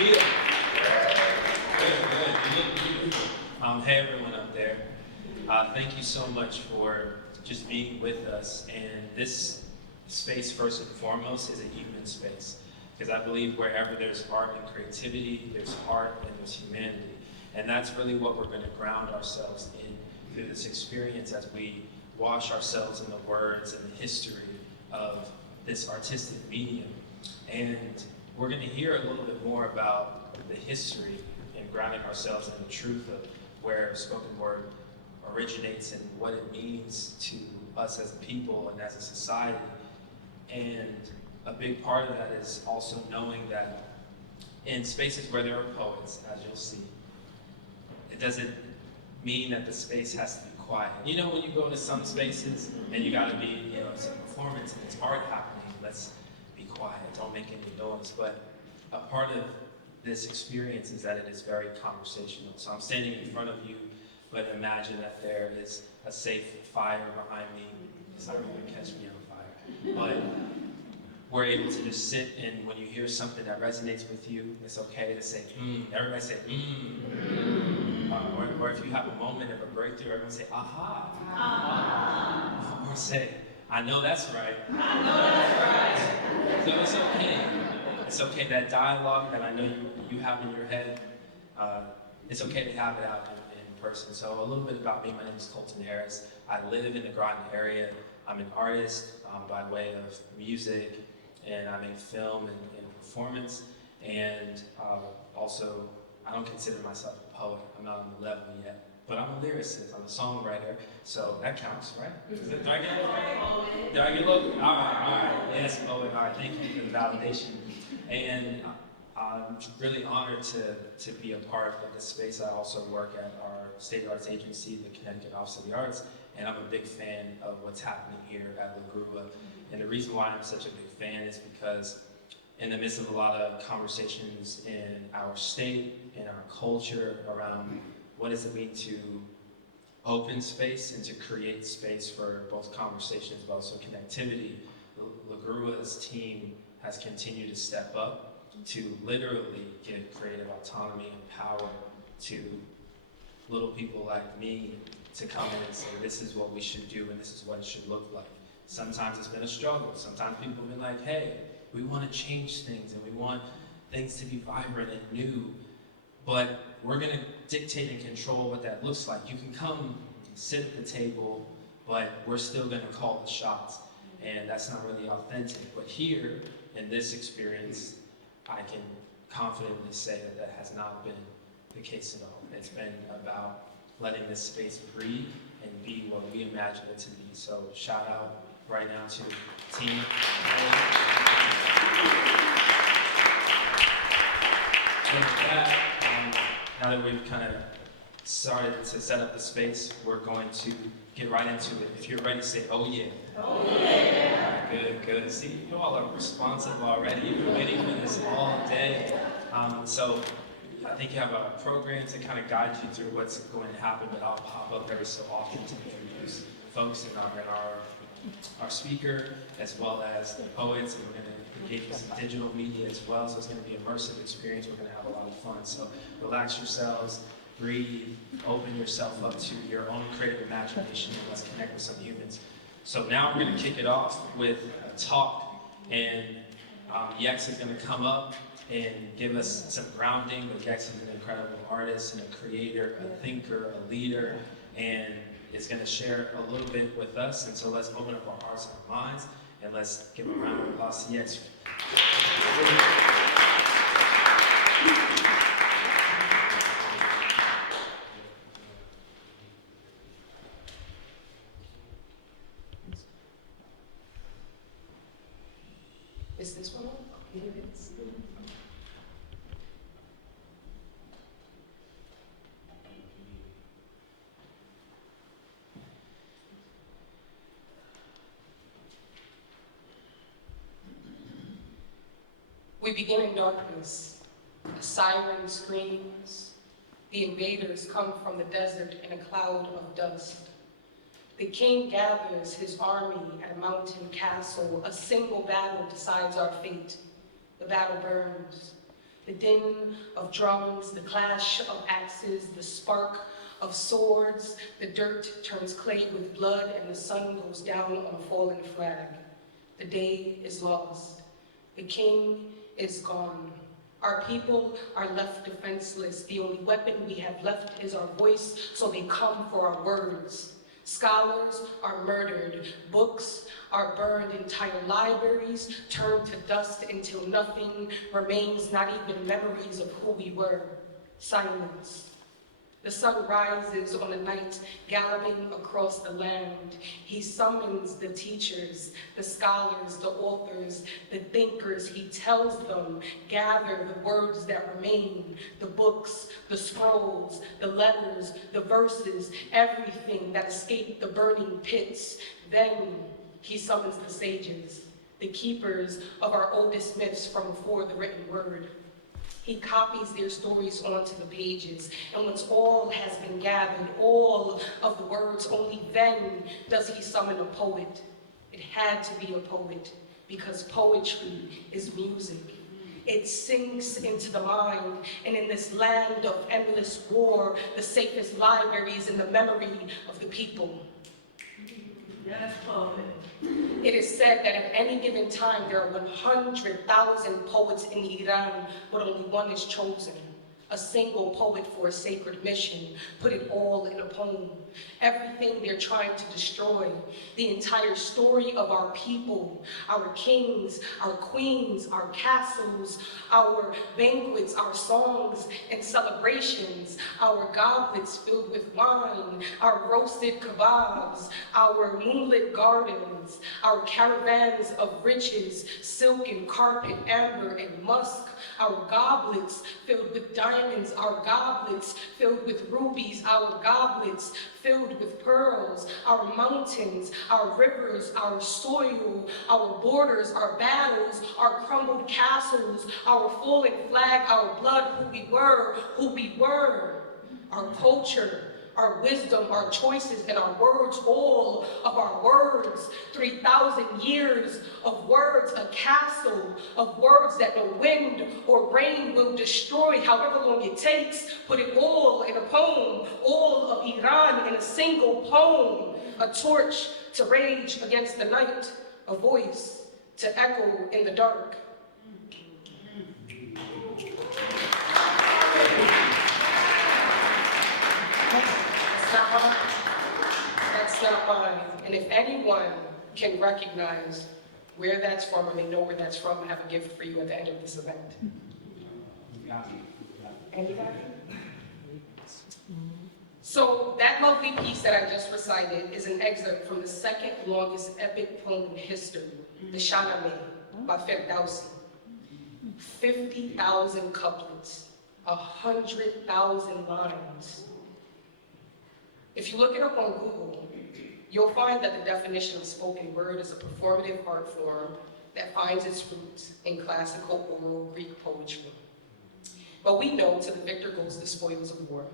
feel? Good. You look beautiful. Hey, everyone up there. Thank you so much for just being with us. And this space, first and foremost, is a human space. Because I believe wherever there's art and creativity, there's heart and there's humanity. And that's really what we're going to ground ourselves in through this experience as we wash ourselves in the words and the history of this artistic medium. And we're going to hear a little bit more about the history and grounding ourselves in the truth of where spoken word originates and what it means to us as a people and as a society. And a big part of that is also knowing that in spaces where there are poets, as you'll see, it doesn't mean that the space has to be quiet. You know, when you go into some spaces and you gotta be, it's a performance and it's art happening, let's be quiet, don't make any noise. But a part of this experience is that it is very conversational. So I'm standing in front of you, but imagine that there is a safe fire behind me. It's not going to catch me on fire. But we're able to just sit, and when you hear something that resonates with you, it's okay to say, Everybody say, Or if you have a moment of a breakthrough, everyone say, aha. Or say, I know that's right. I know that's right. So it's okay. It's okay, that dialogue that I know you have in your head, it's okay to have it out in person. So a little bit about me. My name is Kolton Harris. I live in the Groton area. I'm an artist by way of music, and I make film and performance. And also, I don't consider myself a poet. I'm not on the level yet. But I'm a lyricist. I'm a songwriter. So that counts, right? Do I get a look? Do I get a look? All right. Yes, poet. All right. Thank you for the validation. And I'm really honored to be a part of this space. I also work at our state arts agency, the Connecticut Office of the Arts, and I'm a big fan of what's happening here at La Grua. And the reason why I'm such a big fan is because in the midst of a lot of conversations in our state, in our culture, around what does it mean to open space and to create space for both conversations but also connectivity, La Grua's team has continued to step up to literally give creative autonomy and power to little people like me to come in and say, this is what we should do and this is what it should look like. Sometimes it's been a struggle. Sometimes people have been like, hey, we want to change things and we want things to be vibrant and new, but we're going to dictate and control what that looks like. You can come sit at the table, but we're still going to call the shots, and that's not really authentic. But here, in this experience, I can confidently say that that has not been the case at all. It's been about letting this space breathe and be what we imagine it to be. So shout out right now to the team. And with that, now that we've kind of started to set up the space, we're going to get right into it. If you're ready, say, oh yeah. Oh yeah. All right, good. See, you all are responsive already. You've been waiting for this all day. So I think you have a program to kind of guide you through what's going to happen, but I'll pop up every so often to introduce folks and our speaker, as well as the poets, and we're going to engage with some digital media as well, so it's going to be an immersive experience. We're going to have a lot of fun, so relax yourselves, breathe, open yourself up to your own creative imagination, and let's connect with some humans. So now we're going to kick it off with a talk, and Yex is going to come up and give us some grounding. But Yex is an incredible artist and a creator, a thinker, a leader, and is going to share a little bit with us. And so let's open up our hearts and our minds, and let's give a round of applause to Yex. Is this one on? It is. We begin in darkness. A siren screams. The invaders come from the desert in a cloud of dust. The king gathers his army at a mountain castle. A single battle decides our fate. The battle burns. The din of drums, the clash of axes, the spark of swords, the dirt turns clay with blood, and the sun goes down on a fallen flag. The day is lost. The king is gone. Our people are left defenseless. The only weapon we have left is our voice, so they come for our words. Scholars are murdered. Books are burned. Entire libraries turn to dust until nothing remains, not even memories of who we were. Silence. The sun rises on a night, galloping across the land. He summons the teachers, the scholars, the authors, the thinkers. He tells them, gather the words that remain, the books, the scrolls, the letters, the verses, everything that escaped the burning pits. Then he summons the sages, the keepers of our oldest myths from before the written word. He copies their stories onto the pages, and once all has been gathered, all of the words, only then does he summon a poet. It had to be a poet, because poetry is music. It sinks into the mind, and in this land of endless war, the safest library is in the memory of the people. Yes, poet. It is said that at any given time there are 100,000 poets in Iran, but only one is chosen. A single poet for a sacred mission, put it all in a poem. Everything they're trying to destroy, the entire story of our people, our kings, our queens, our castles, our banquets, our songs and celebrations, our goblets filled with wine, our roasted kebabs, our moonlit gardens, our caravans of riches, silken carpet, amber and musk, our goblets filled with diamonds, our goblets filled with rubies, our goblets filled with pearls, our mountains, our rivers, our soil, our borders, our battles, our crumbled castles, our fallen flag, our blood, who we were, our culture, our wisdom, our choices, and our words, all of our words, 3,000 years of words, a castle of words that no wind or rain will destroy, however long it takes. Put it all in a poem, all of Iran in a single poem, a torch to rage against the night, a voice to echo in the dark. That's not mine. And if anyone can recognize where that's from, or they know where that's from, I have a gift for you at the end of this event. Anybody? So that lovely piece that I just recited is an excerpt from the second longest epic poem in history, the Shahnameh by Ferdowsi. 50,000 couplets, 100,000 lines. If you look it up on Google, you'll find that the definition of spoken word is a performative art form that finds its roots in classical oral Greek poetry. But we know to the victor goes the spoils of war.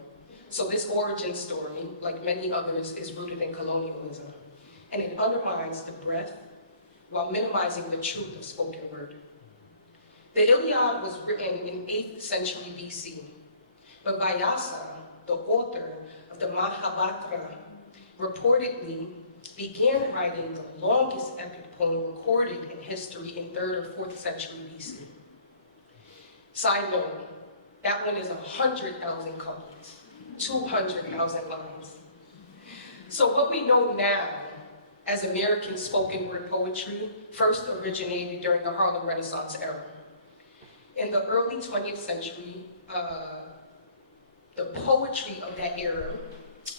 So this origin story, like many others, is rooted in colonialism, and it undermines the breadth while minimizing the truth of spoken word. The Iliad was written in 8th century BC, but Vyasa, the author of the Mahabharata, reportedly began writing the longest epic poem recorded in history in 3rd or 4th century BC. Side note, that one is 100,000 couplets, 200,000 lines. So what we know now as American spoken word poetry first originated during the Harlem Renaissance era. In the early 20th century, the poetry of that era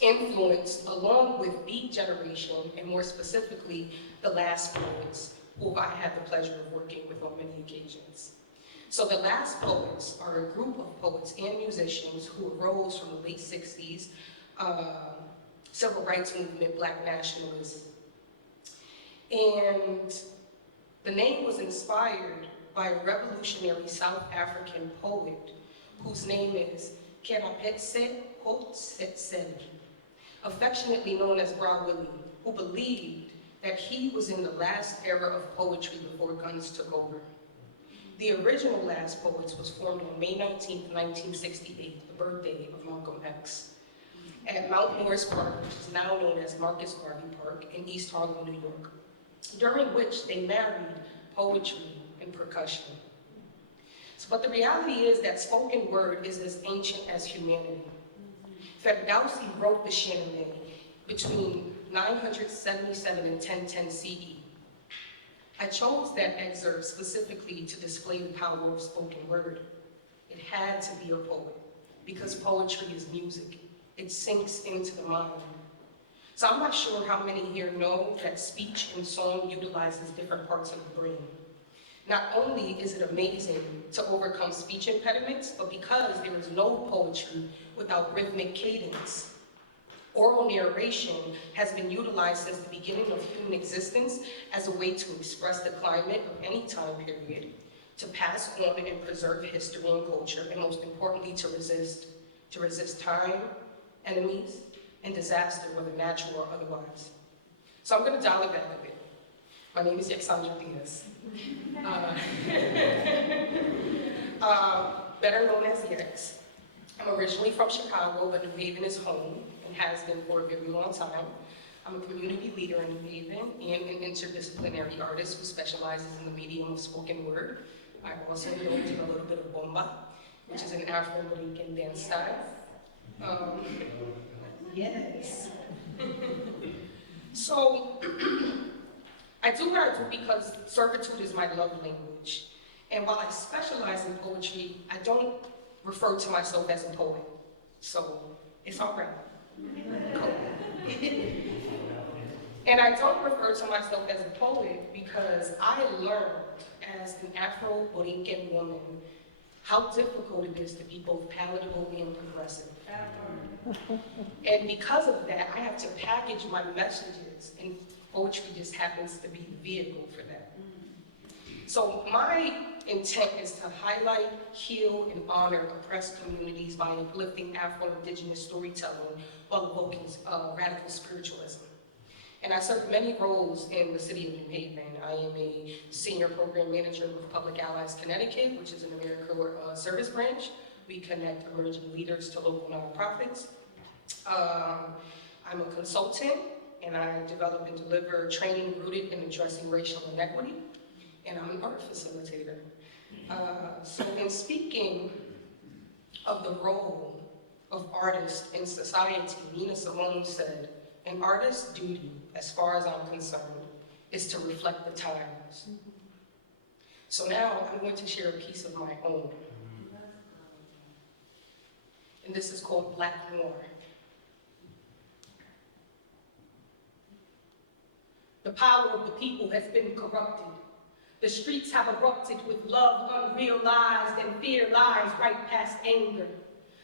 influenced, along with Beat Generation, and more specifically, the Last Poets, who I had the pleasure of working with on many occasions. So the Last Poets are a group of poets and musicians who arose from the late 60s, civil rights movement, Black nationalism. And the name was inspired by a revolutionary South African poet whose name is Kerapetse Kotsetsel, affectionately known as Bra Willie, who believed that he was in the last era of poetry before guns took over. The original Last Poets was formed on May 19th, 1968, the birthday of Malcolm X, at Mount Morris Park, which is now known as Marcus Garvey Park in East Harlem, New York, during which they married poetry and percussion. But the reality is that spoken word is as ancient as humanity. Ferdowsi wrote the Shahnameh between 977 and 1010 CE. I chose that excerpt specifically to display the power of spoken word. It had to be a poet, because poetry is music. It sinks into the mind. So I'm not sure how many here know that speech and song utilizes different parts of the brain. Not only is it amazing to overcome speech impediments, but because there is no poetry without rhythmic cadence. Oral narration has been utilized since the beginning of human existence as a way to express the climate of any time period, to pass on and preserve history and culture, and most importantly, to resist time, enemies, and disaster, whether natural or otherwise. So I'm going to dial it back a bit. My name is Yexandra Diaz. Better known as Yex. I'm originally from Chicago, but New Haven is home and has been for a very long time. I'm a community leader in New Haven and an interdisciplinary artist who specializes in the medium of spoken word. I also know a little bit of bomba, which is an Afro-Dominican dance style. Yes. So, I do what I do because servitude is my love language. And while I specialize in poetry, I don't refer to myself as a poet. So, it's all right. Cool. And I don't refer to myself as a poet because I learned as an Afro-Borinquen woman how difficult it is to be both palatable and progressive. And because of that, I have to package my messages, and poetry just happens to be the vehicle for that. So my intent is to highlight, heal, and honor oppressed communities by uplifting Afro-Indigenous storytelling while evoking radical spiritualism. And I serve many roles in the city of New Haven. I am a senior program manager with Public Allies Connecticut, which is an AmeriCorps service branch. We connect emerging leaders to local nonprofits. I'm a consultant, and I develop and deliver training rooted in addressing racial inequity, and I'm an art facilitator. So in speaking of the role of artists in society, Nina Simone said, "An artist's duty, as far as I'm concerned, is to reflect the times." So now I'm going to share a piece of my own. And this is called Black Noir. The power of the people has been corrupted. The streets have erupted with love unrealized, and fear lies right past anger.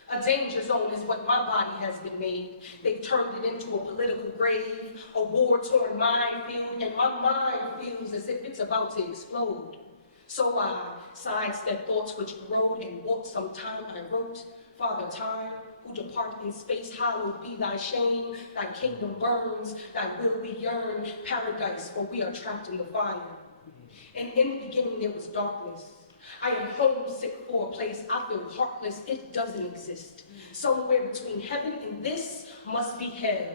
A danger zone is what my body has been made. They've turned it into a political grave, a war-torn minefield, and my mind feels as if it's about to explode. So I sidestep thoughts which growed and walked some time I wrote, Father Time, who depart in space, hallowed be thy shame, thy kingdom burns, thy will we yearn, paradise, for we are trapped in the fire. And in the beginning there was darkness. I am homesick for a place I feel heartless, it doesn't exist. Somewhere between heaven and this must be hell.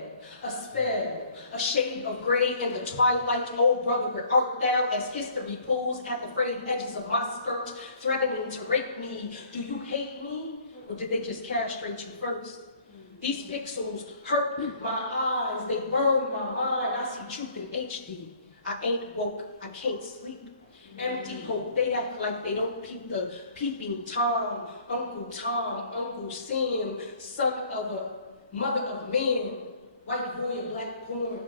A spell, a shade of gray in the twilight. Oh brother, where art thou? As history pulls at the frayed edges of my skirt, threatening to rape me. Do you hate me? Or did they just castrate you first? These pixels hurt my eyes, they burn my mind. I see truth in HD. I ain't woke, I can't sleep. Empty hope, they act like they don't peep the peeping Tom, Uncle Sam, son of a mother of men, white boy of black corn,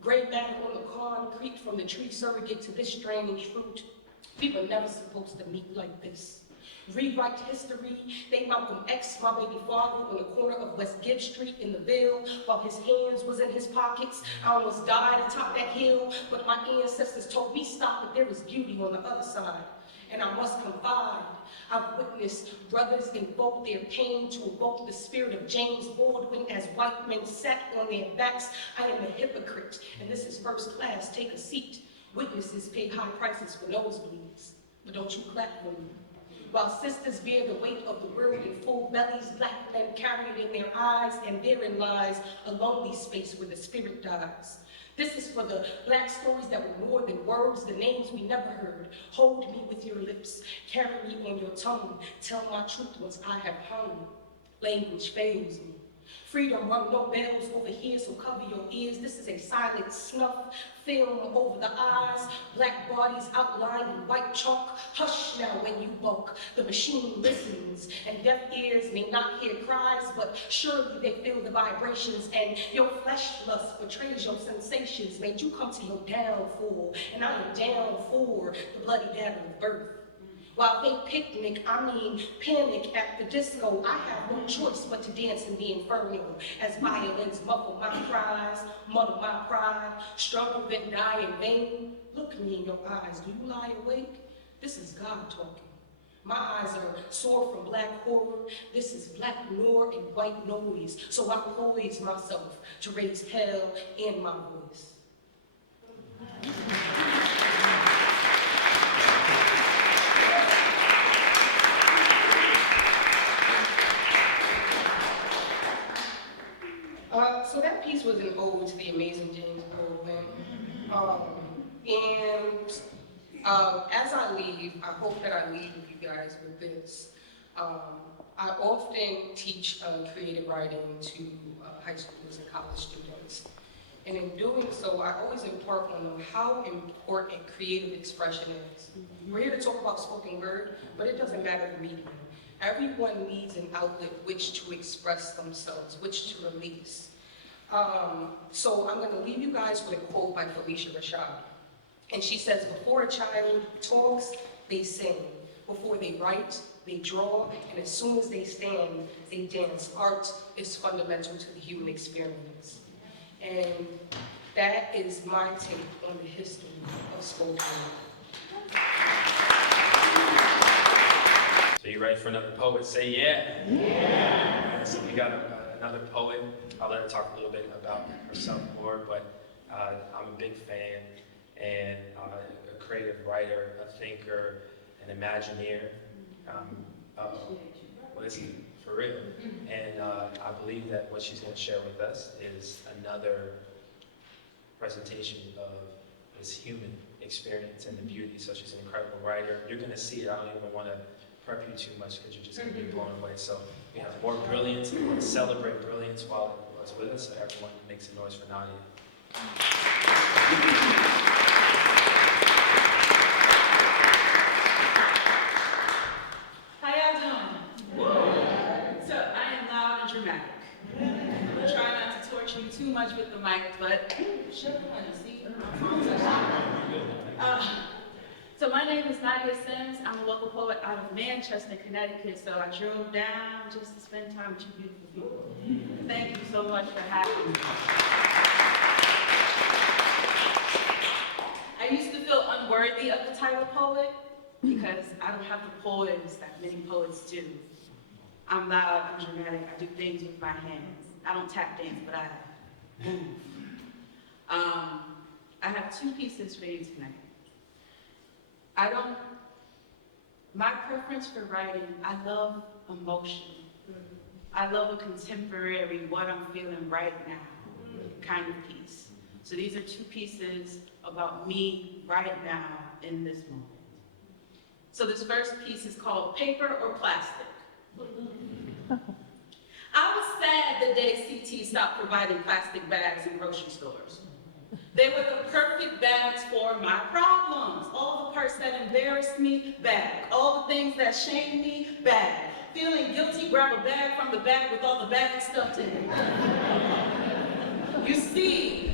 gray matter on the concrete from the tree surrogate to this strange fruit. We were never supposed to meet like this. Rewrite history, they Malcolm X, my baby father, on the corner of West Gibb Street in the Ville, while his hands was in his pockets. I almost died atop that hill, but my ancestors told me stop, but there is beauty on the other side. And I must confide, I've witnessed brothers invoke their pain to evoke the spirit of James Baldwin as white men sat on their backs. I am a hypocrite, and this is first class, take a seat. Witnesses pay high prices for nosebleeds. but don't you clap for me. While sisters bear the weight of the world in full bellies, black men carry it in their eyes, and therein lies a lonely space where the spirit dies. This is for the black stories that were more than words, the names we never heard. Hold me with your lips, carry me on your tongue, tell my truth once I have hung. Language fails me. Freedom rung no bells over here, so cover your ears. This is a silent snuff, film over the eyes, black bodies outlined in white chalk. Hush now when you bulk. The machine listens, and deaf ears may not hear cries, but surely they feel the vibrations, and your flesh lust betrays your sensations. Made you come to your downfall, and I am down for the bloody battle of birth. While they picnic, I mean panic at the disco, I have no choice but to dance in the inferno as violins muffle my cries, muddle my pride, struggle then die in vain. Look me in your eyes, do you lie awake? This is God talking. My eyes are sore from black horror. This is black noir and white noise, so I poise myself to raise hell in my voice. So that piece was an ode to the amazing James Baldwin. As I leave, I hope that I leave with you guys with this. I often teach creative writing to high schools and college students. And in doing so, I always impart on them how important creative expression is. We're here to talk about spoken word, but it doesn't matter the medium. Everyone needs an outlet which to express themselves, which to release. So I'm going to leave you guys with a quote by Felicia Rashad. And she says, before a child talks, they sing. Before they write, they draw. And as soon as they stand, they dance. Art is fundamental to the human experience. And that is my take on the history of spoken word. So you ready for another poet? Say yeah. Yeah. So we got another poet. I'll let her talk a little bit about herself more, but I'm a big fan and a creative writer, a thinker, an Imagineer. Listen, for real. And I believe that what she's going to share with us is another presentation of this human experience and the beauty. So she's an incredible writer. You're going to see it. I don't even want to prep you too much because you're just going to be blown away. So we have more brilliance. We want to celebrate brilliance while it was with us. So everyone makes a noise for Nadia. How y'all doing? So I am loud and dramatic. I'm trying not to torture you too much with the mic, but shut up, see? So my name is Nadia Sims. I'm a local poet out of Manchester, Connecticut. So I drove down just to spend time with you beautiful people. Thank you so much for having me. I used to feel unworthy of the title poet because I don't have the poise that many poets do. I'm loud, I'm dramatic, I do things with my hands. I don't tap dance, but I move. I have two pieces for you tonight. My preference for writing, I love emotion. I love a contemporary, what I'm feeling right now kind of piece. So these are two pieces about me right now in this moment. So this first piece is called Paper or Plastic. I was sad the day CT stopped providing plastic bags in grocery stores. They were the perfect bags for my problems. All the parts that embarrassed me, bag. All the things that shamed me, bag. Feeling guilty, grab a bag from the bag with all the bag stuffed in it. You see,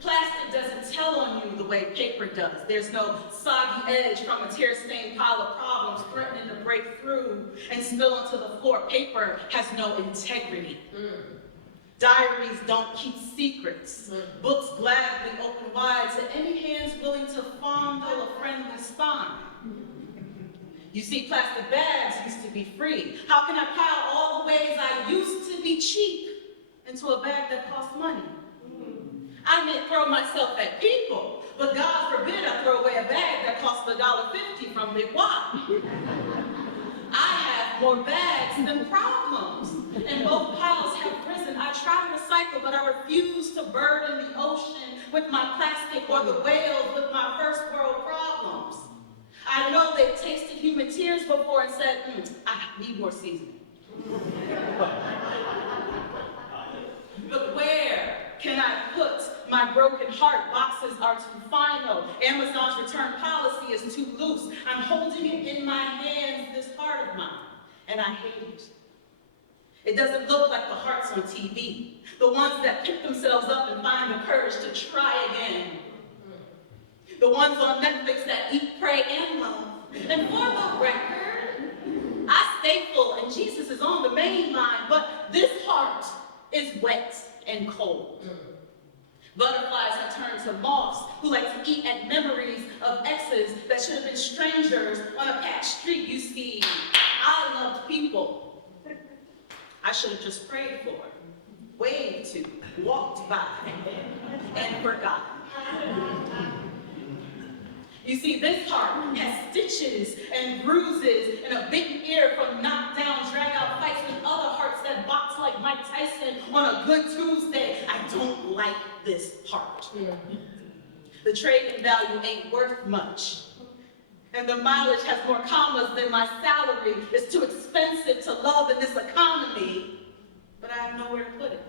plastic doesn't tell on you the way paper does. There's no soggy edge from a tear-stained pile of problems threatening to break through and spill onto the floor. Paper has no integrity. Diaries don't keep secrets. Books gladly open wide to any hands willing to fondle a friendly spine. You see, plastic bags used to be free. How can I pile all the ways I used to be cheap into a bag that costs money? I may throw myself at people, but God forbid I throw away a bag that costs $1.50 from from Big Y. I have more bags than problems, and both piles have risen. I try to recycle, but I refuse to burden the ocean with my plastic or the whales with my first world problems. I know they've tasted human tears before and said, I need more seasoning. But where can I put my broken heart? Boxes are too final. Amazon's return policy is too loose. I'm holding it in my hands, this heart of mine, and I hate it. It doesn't look like the hearts on TV, the ones that pick themselves up and find the courage to try again. The ones on Netflix that eat, pray, and love. And for the record, I stay full and Jesus is on the main line, but this heart is wet and cold. Butterflies have turned to moths who like to eat at memories of exes that should have been strangers on a packed street. You see, I loved people I should have just prayed for, waved to, walked by, and forgotten. You see, this heart has stitches and bruises and a bitten ear from knockdown, drag-out fights with other hearts that box like Mike Tyson on a good Tuesday. I don't like this heart. The trading value ain't worth much. And the mileage has more commas than my salary. It's too expensive to love in this economy, but I have nowhere to put it.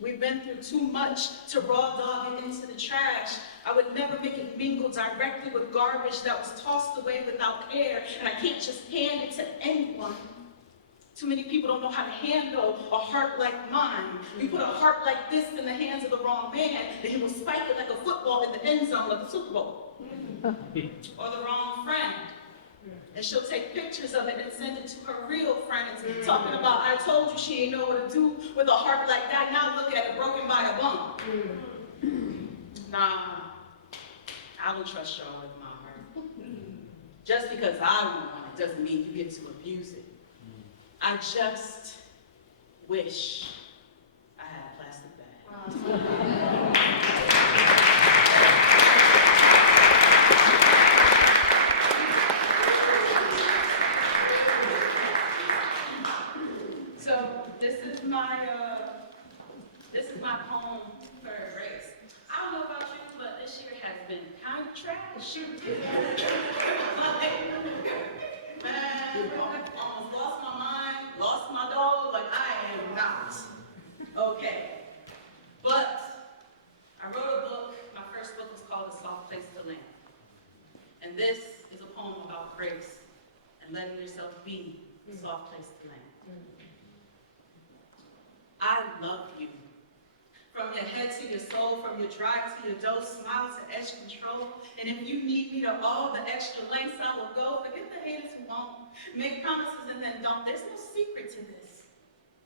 We've been through too much to raw dog it into the trash. I would never make it mingle directly with garbage that was tossed away without care, and I can't just hand it to anyone. Too many people don't know how to handle a heart like mine. You put a heart like this in the hands of the wrong man, and he will spike it like a football in the end zone of the Super Bowl. Or the wrong friend. And she'll take pictures of it and send it to her real friends, talking about, I told you she ain't know what to do with a heart like that. Now look at it, broken by a bump. Nah, I don't trust y'all with my heart. Just because I don't want it doesn't mean you get to abuse it. I just wish I had a plastic bag. This is my poem for race. I don't know about you, but this year has been kind of trash. Man, I almost lost my mind, lost my dog, like I am not okay. But I wrote a book. My first book was called A Soft Place to Land. And this is a poem about grace and letting yourself be a soft place to land. I love you. From your head to your soul, from your drive to your dose, smile to edge control. And if you need me to all the extra lengths, I will go. Forget the haters who won't. Make promises and then don't. There's no secret to this.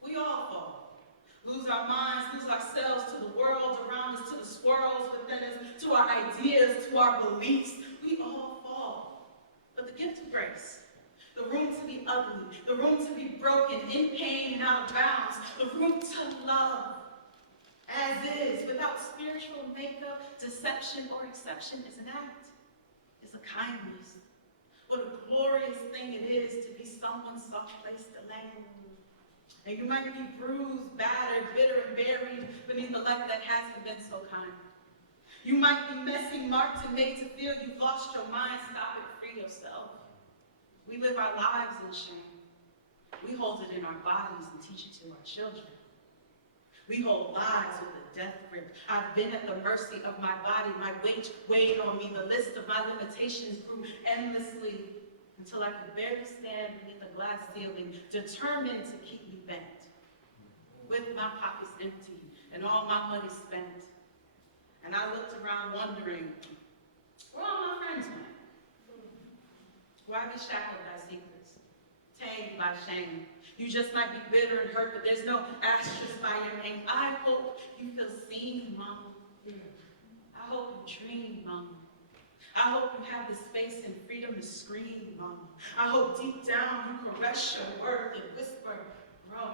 We all fall. Lose our minds, lose ourselves to the world around us, to the swirls within us, to our ideas, to our beliefs. We all fall. But the gift of grace, the room to be ugly, the room to be broken, in pain and out of bounds, the room to love as is, without spiritual makeup, deception, or exception is an act. It's a kindness. What a glorious thing it is to be someone's soft place to land. And you might be bruised, battered, bitter, and buried beneath a life that hasn't been so kind. You might be messy, marked, and made to feel you've lost your mind. Stop it, free yourself. We live our lives in shame. We hold it in our bodies and teach it to our children. We hold lies with a death grip. I've been at the mercy of my body. My weight weighed on me. The list of my limitations grew endlessly until I could barely stand beneath a glass ceiling, determined to keep me bent. With my pockets empty and all my money spent. And I looked around wondering, where all my friends went? Why be shackled by secrets, tamed by shame? You just might be bitter and hurt, but there's no asterisk by your name. I hope you feel seen, Mama. I hope you dream, Mama. I hope you have the space and freedom to scream, Mama. I hope deep down you caress your worth and whisper, grow.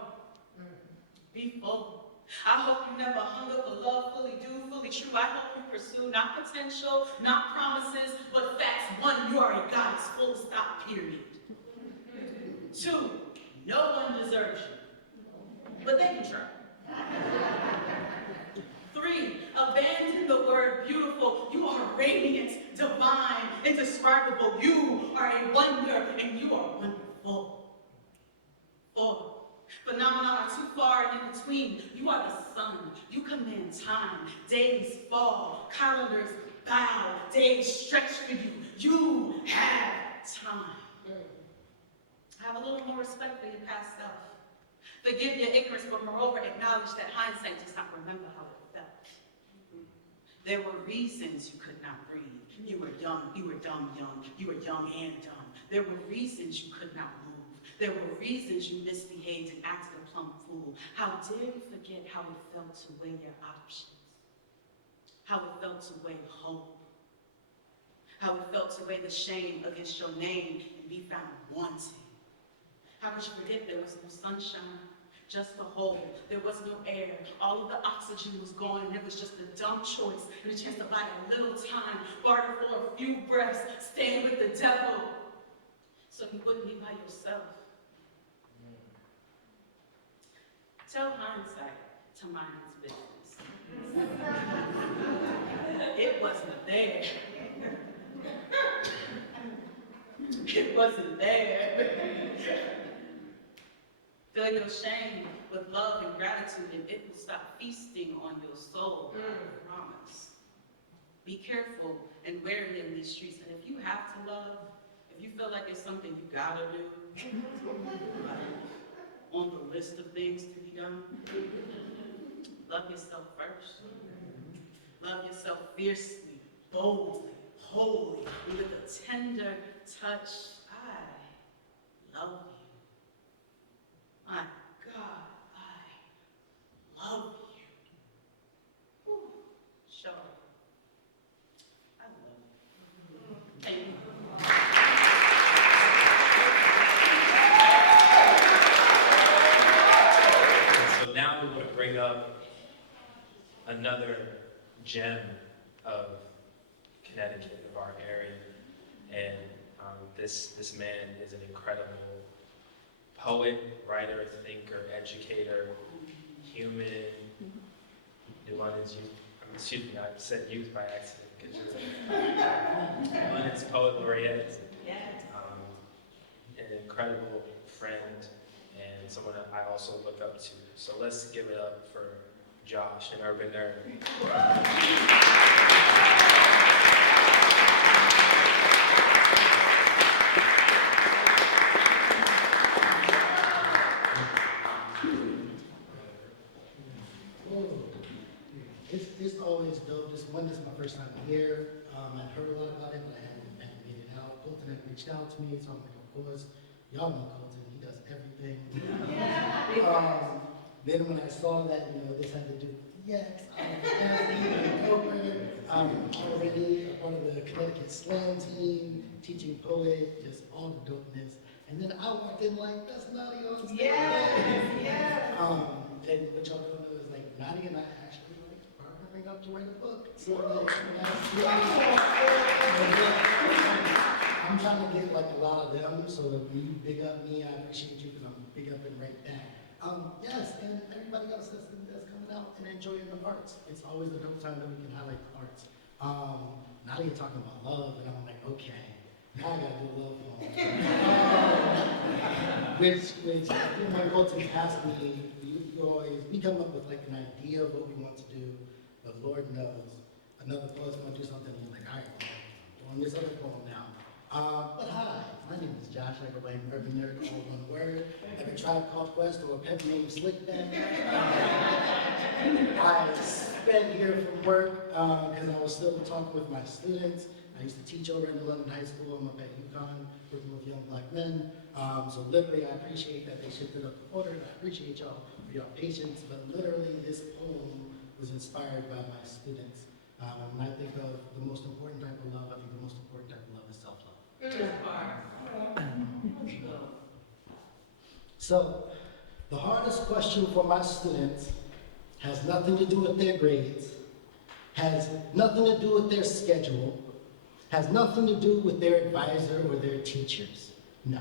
Be full. I hope you never hunger for love, fully due, fully true. I hope you pursue not potential, not promises, but facts. One, you are a goddess, full stop, period. Two, no one deserves you, but they can try. Three, abandon the word beautiful. You are radiant, divine, indescribable. You are a wonder, and you are wonderful. Four, phenomena are too far and in between. You are the sun. You command time. Days fall. Calendars bow. Days stretch for you. You have time. Have a little more respect for your past self. Forgive your ignorance, but moreover, acknowledge that hindsight does not remember how it felt. There were reasons you could not breathe. You were young, you were dumb young, you were young and dumb. There were reasons you could not move. There were reasons you misbehaved and acted a plumb fool. How dare you forget how it felt to weigh your options? How it felt to weigh hope? How it felt to weigh the shame against your name and be found wanting? How could you forget there was no sunshine, just a hole? There was no air. All of the oxygen was gone, and it was just a dumb choice and a chance to buy a little time, barter for a few breaths, stand with the devil, so you wouldn't be by yourself. Tell hindsight to mind its business. It wasn't there. It wasn't there. Fill your shame with love and gratitude, and it will stop feasting on your soul. I promise. Be careful and wary in these streets, and if you have to love, if you feel like it's something you gotta do, like on the list of things to be done, love yourself first. Love yourself fiercely, boldly, wholly, and with a tender touch. I love you. My God, I love you. Whew. Sure. I love you. Thank you. So now we want to bring up another gem of Connecticut, of our area, and this man is an incredible poet, writer, thinker, educator, human, New London's youth. Excuse me, I said youth by accident because you're New London's poet laureate, an incredible friend, and someone that I also look up to. So let's give it up for Josh, an urban nerd. It's always dope. This is my first time here. I'd heard a lot about it, but I hadn't made it out. Kolton had reached out to me, so I'm like, of course, y'all know Kolton. He does everything. Then when I saw that, this had to do with Yex, I'm already a part of the Connecticut Slam team, teaching poet, just all the dopeness. And then I walked in like, that's Nadia on stage. Yes. And what y'all don't know is like Nadia and I actually like partnering up to write a book. So like, I'm trying to get like a lot of them. So when you big up me, I appreciate you because I'm big up and right back. Yes, and everybody else that's coming out and enjoying the arts. It's always a dope time that we can highlight the arts. Nadia talking about love, and I'm like, okay, now I gotta do a love poem. Which when Kolton asked me, we come up with like an idea of what we want to do, but Lord knows, another poet's gonna do something, and you're like, all right, I'm doing this other poem now. But hi, my name is Josh. I go by Urban Nerd, all one word. Like a Tribe Called Quest or a pet named Slickback. I spent here from work because I was still talking with my students. I used to teach over in London High School. I'm up at UConn, working with young black men. So literally, I appreciate that they shifted up the order, and I appreciate y'all for your patience. But literally, this poem was inspired by my students. When I think of the most important type of love, I think the most important type of love is self-love. So, the hardest question for my students has nothing to do with their grades, has nothing to do with their schedule, has nothing to do with their advisor or their teachers. No.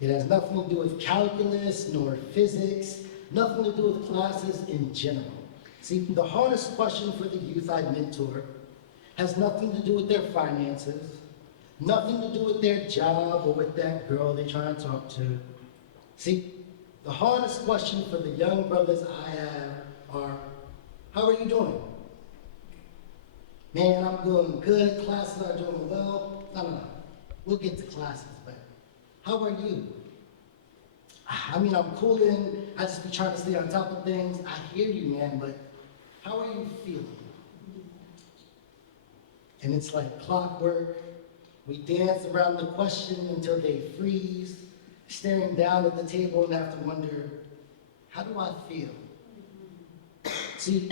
It has nothing to do with calculus nor physics, nothing to do with classes in general. See, the hardest question for the youth I mentor has nothing to do with their finances, nothing to do with their job or with that girl they try to talk to. See, the hardest question for the young brothers I have are, how are you doing? Man, I'm doing good, classes are doing well. No. We'll get to classes, but how are you? I mean, I'm cooling, I just be trying to stay on top of things. I hear you, man, but how are you feeling? And it's like clockwork. We dance around the question until they freeze, staring down at the table and have to wonder, how do I feel? See,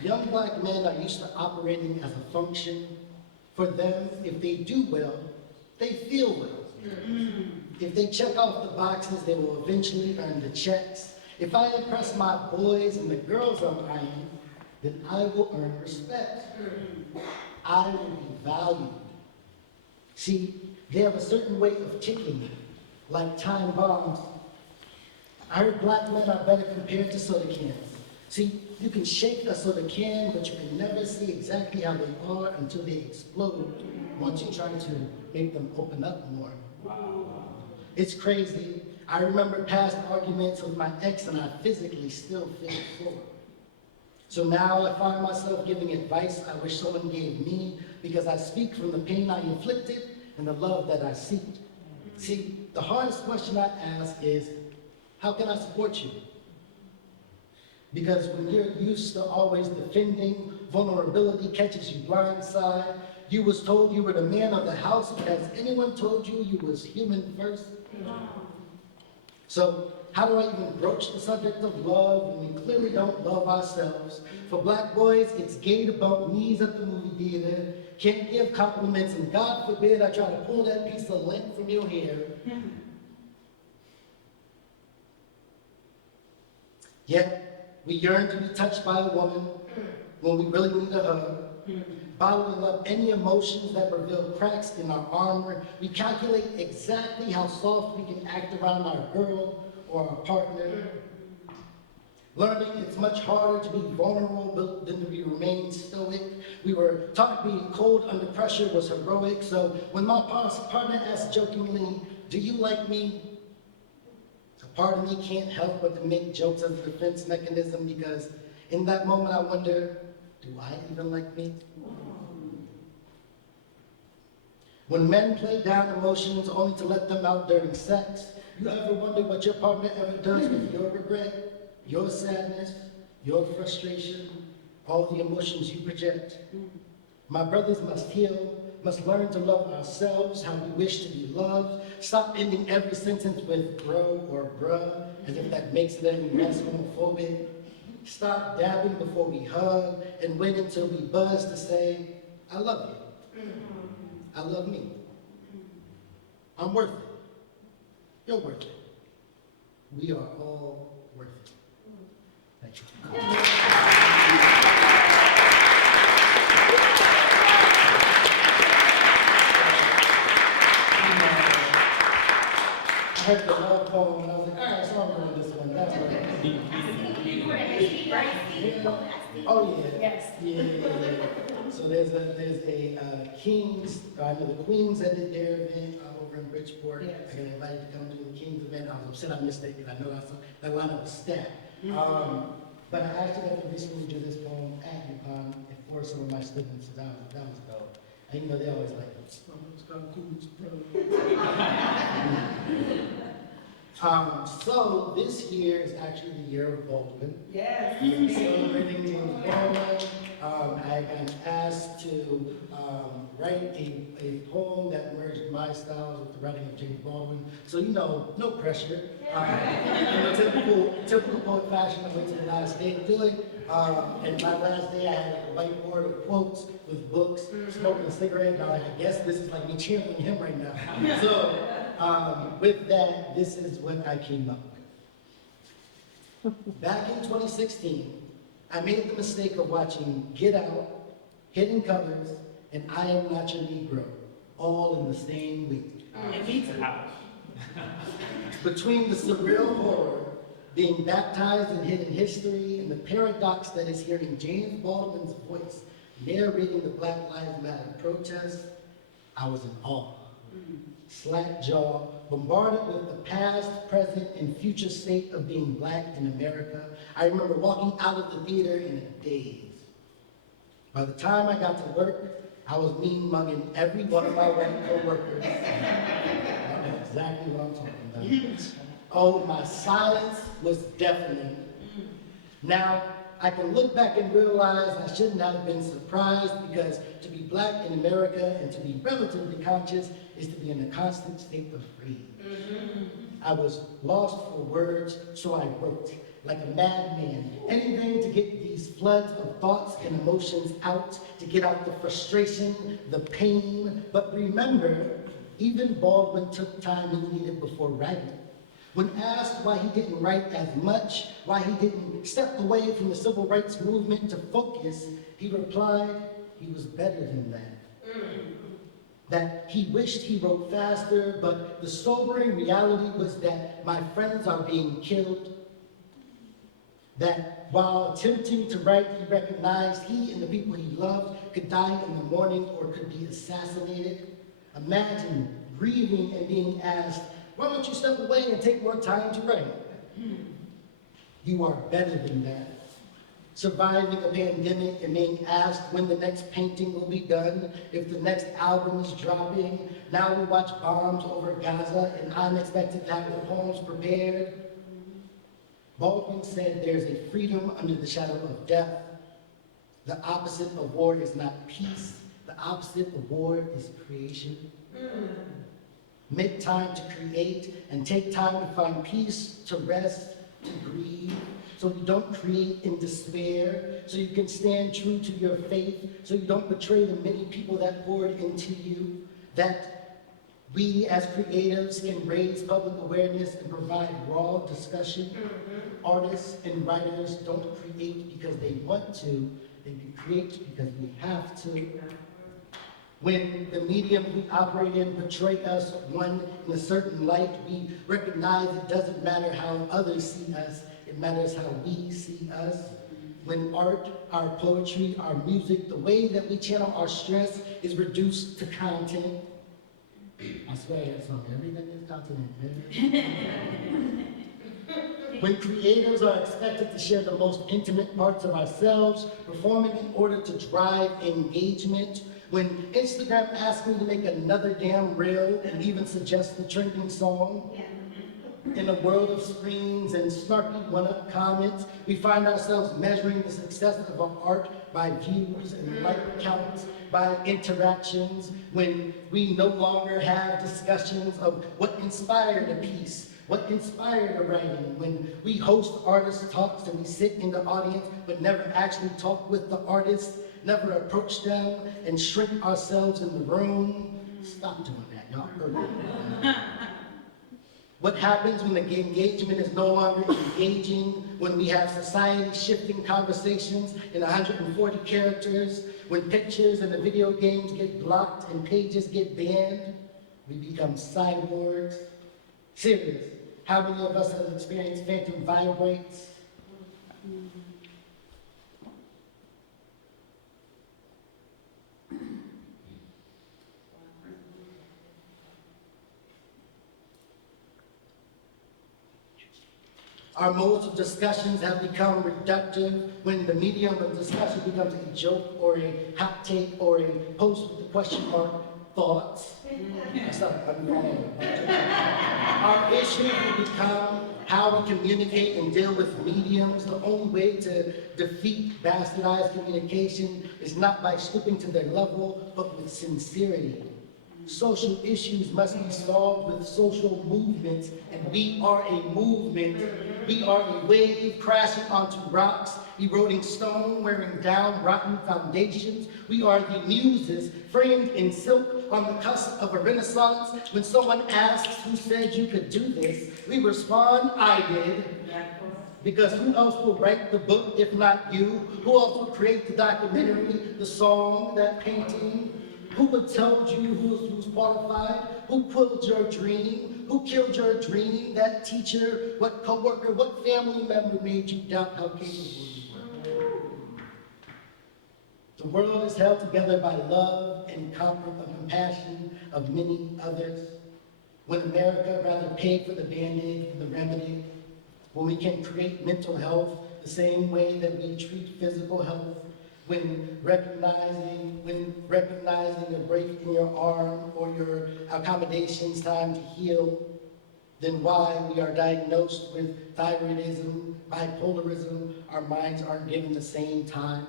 young black men are used to operating as a function. For them, if they do well, they feel well. If they check off the boxes, they will eventually earn the checks. If I impress my boys and the girls I'm eyeing, then I will earn respect. I will be valued. See, they have a certain way of ticking, like time bombs. I heard black men are better compared to soda cans. See, you can shake a soda can, but you can never see exactly how they are until they explode once you try to make them open up more. It's crazy. I remember past arguments with my ex and I physically still feel sore. So now I find myself giving advice I wish someone gave me because I speak from the pain I inflicted and the love that I seek. See, the hardest question I ask is, how can I support you? Because when you're used to always defending, vulnerability catches you blindside. You was told you were the man of the house, but has anyone told you you was human first? So how do I even broach the subject of love when we clearly don't love ourselves? For black boys, it's gay to bump knees at the movie theater, can't give compliments, and God forbid I try to pull that piece of lint from your hair. Yet, we yearn to be touched by a woman when we really need a hug. Bottling up any emotions that reveal cracks in our armor, we calculate exactly how soft we can act around our girl or our partner. Learning it's much harder to be vulnerable than to remain stoic. We were taught being cold under pressure was heroic, so when my partner asked jokingly, "Do you like me?" a part of me can't help but to make jokes as a defense mechanism because in that moment I wonder, do I even like me? When men play down emotions only to let them out during sex, you ever wonder what your partner ever does with your regret, your sadness, your frustration, all the emotions you project? My brothers must heal, must learn to love ourselves how we wish to be loved. Stop ending every sentence with bro or bruh, as if that makes it any less homophobic. Stop dabbing before we hug and wait until we buzz to say, I love you. I love me. I'm worth it. You're worth it. We are all worth it. Thank you. I heard the love poem and I was like, all right, so I'm doing this one. That's right. Oh yeah. Yes. Yeah. So there's a Kings, I know the Queens that did their event over in Bridgeport. Yes. I got invited to come to the Kings event. I was upset I missed it because I know that lineup was stacked. But I actually got to recently do this poem at UConn for some of my students. So that was dope. And you know they always like, it's kind of cool, bro. So this year is actually the year of Baldwin. Yes. I'm celebrating James Baldwin. I got asked to write a poem that merged my styles with the writing of James Baldwin. So you know, no pressure. In the typical poet fashion, I went to the last day to do it. And my last day, I had like a whiteboard of quotes with books, smoking a cigarette. And I'm like, I guess this is like me channeling him right now. So with that, this is what I came up with. Back in 2016, I made the mistake of watching Get Out, Hidden Colors, and I Am Not Your Negro, all in the same week. And me too. Between the surreal horror, being baptized in hidden history, and the paradox that is hearing James Baldwin's voice narrating the Black Lives Matter protest, I was in awe. Slack jaw, bombarded with the past, present, and future state of being Black in America. I remember walking out of the theater in a daze. By the time I got to work, I was mean mugging every one of my white co-workers. I know exactly what I'm talking about. Oh, my silence was deafening. Now, I can look back and realize I shouldn't have been surprised, because to be Black in America and to be relatively conscious is to be in a constant state of rage. I was lost for words, so I wrote like a madman, anything to get these floods of thoughts and emotions out, to get out the frustration, the pain. But remember, even Baldwin took time he needed before writing. When asked why he didn't write as much, why he didn't step away from the civil rights movement to focus, he replied he was better than that. That he wished he wrote faster, but the sobering reality was that my friends are being killed. That while attempting to write, he recognized he and the people he loved could die in the morning or could be assassinated. Imagine grieving and being asked, why don't you step away and take more time to write? You are better than that. Surviving a pandemic and being asked when the next painting will be done, if the next album is dropping. Now we watch bombs over Gaza and I'm expected to have the poems prepared. Baldwin said there's a freedom under the shadow of death. The opposite of war is not peace. The opposite of war is creation. Make time to create and take time to find peace, to rest, to breathe, so you don't create in despair, so you can stand true to your faith, so you don't betray the many people that poured into you, that we as creatives can raise public awareness and provide raw discussion. Artists and writers don't create because they want to, they create because we have to. When the mediums we operate in portray us one in a certain light, we recognize it doesn't matter how others see us, it matters how we see us. When art, our poetry, our music, the way that we channel our stress is reduced to content. I swear that song, everything is content. When creatives are expected to share the most intimate parts of ourselves, performing in order to drive engagement. When Instagram asks me to make another damn reel and even suggest the trending song. In a world of screens and snarky one-up comments, we find ourselves measuring the success of our art by views and like counts, by interactions, when we no longer have discussions of what inspired a piece, what inspired a writing, when we host artist talks and we sit in the audience but never actually talk with the artist, never approach them and shrink ourselves in the room. Stop doing that, y'all. What happens when the engagement is no longer engaging, when we have society shifting conversations in 140 characters, when pictures and the video games get blocked and pages get banned, we become cyborgs. Serious. How many of us have experienced phantom vibrates? Our modes of discussions have become reductive when the medium of discussion becomes a joke or a hot take or a post with the question mark, thoughts. Our issues will become how we communicate and deal with mediums. The only way to defeat bastardized communication is not by stooping to their level, but with sincerity. Social issues must be solved with social movements, and we are a movement. We are a wave crashing onto rocks, eroding stone, wearing down rotten foundations. We are the muses, framed in silk on the cusp of a renaissance. When someone asks who said you could do this, we respond, I did. Because who else will write the book if not you? Who else will create the documentary, the song, that painting? Who would tell you who's qualified? Who killed your dream? Who killed your dream? That teacher, what coworker, what family member made you doubt how capable you were? The world is held together by love and comfort and compassion of many others. When America rather paid for the Band-Aid than the remedy, when we can create mental health the same way that we treat physical health, when recognizing a break in your arm or your accommodations time to heal, then why we are diagnosed with thyroidism, bipolarism, our minds aren't given the same time.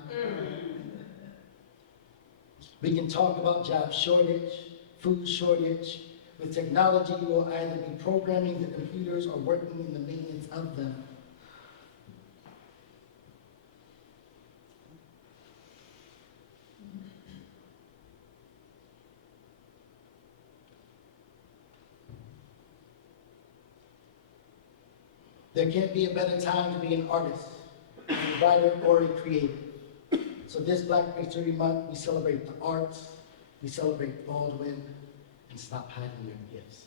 We can talk about job shortage, food shortage. With technology, you will either be programming the computers or working in the maintenance of them. There can't be a better time to be an artist, a writer, or a creator. So this Black History Month, we celebrate the arts, we celebrate Baldwin, and stop hiding your gifts.